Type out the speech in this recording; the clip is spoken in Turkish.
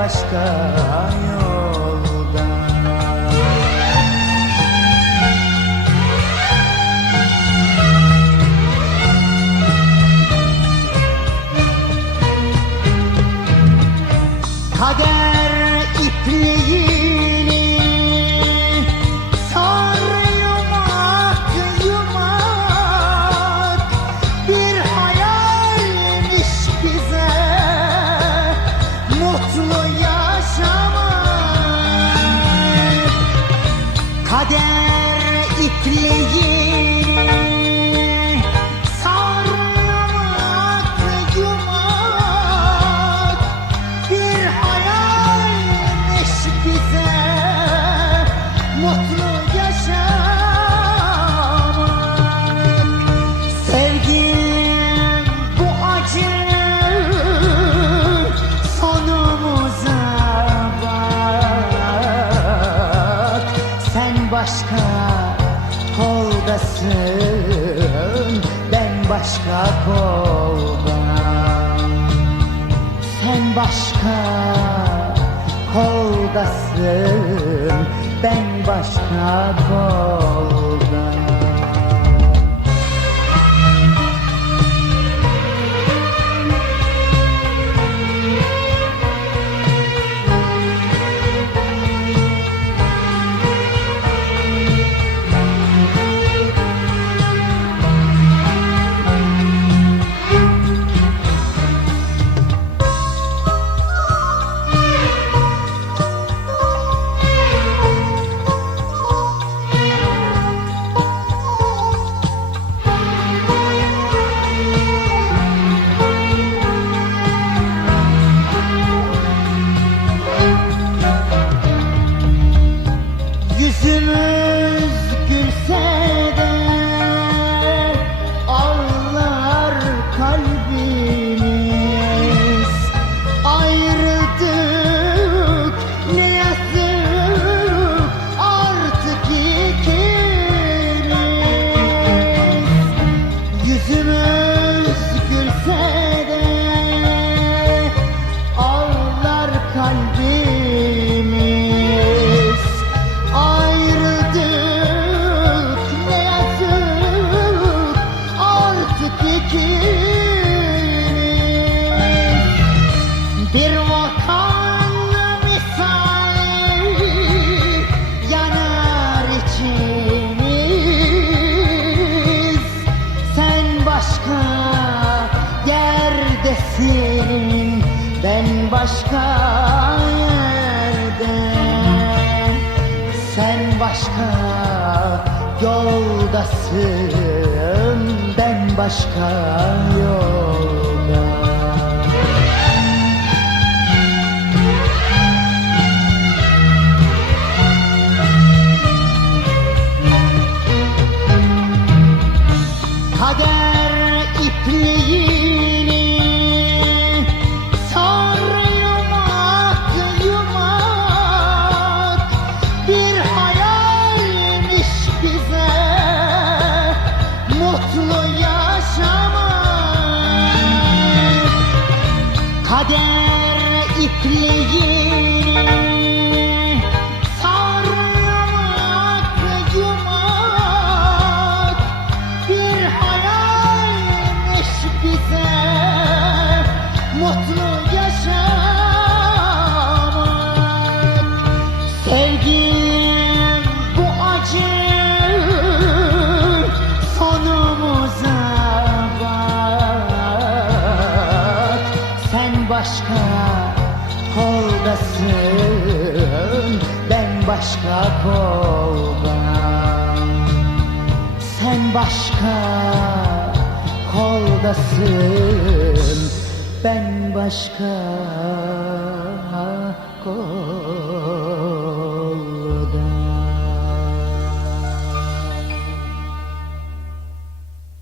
başka yok kader ipliği başka koldan. Sen başka koldasın Ben başka koldan. başka yerde. Sen başka yoldasın Ben başka yol Kader ipliği ayrıldım ben başka koldan. Sen başka koldasın ben başka kol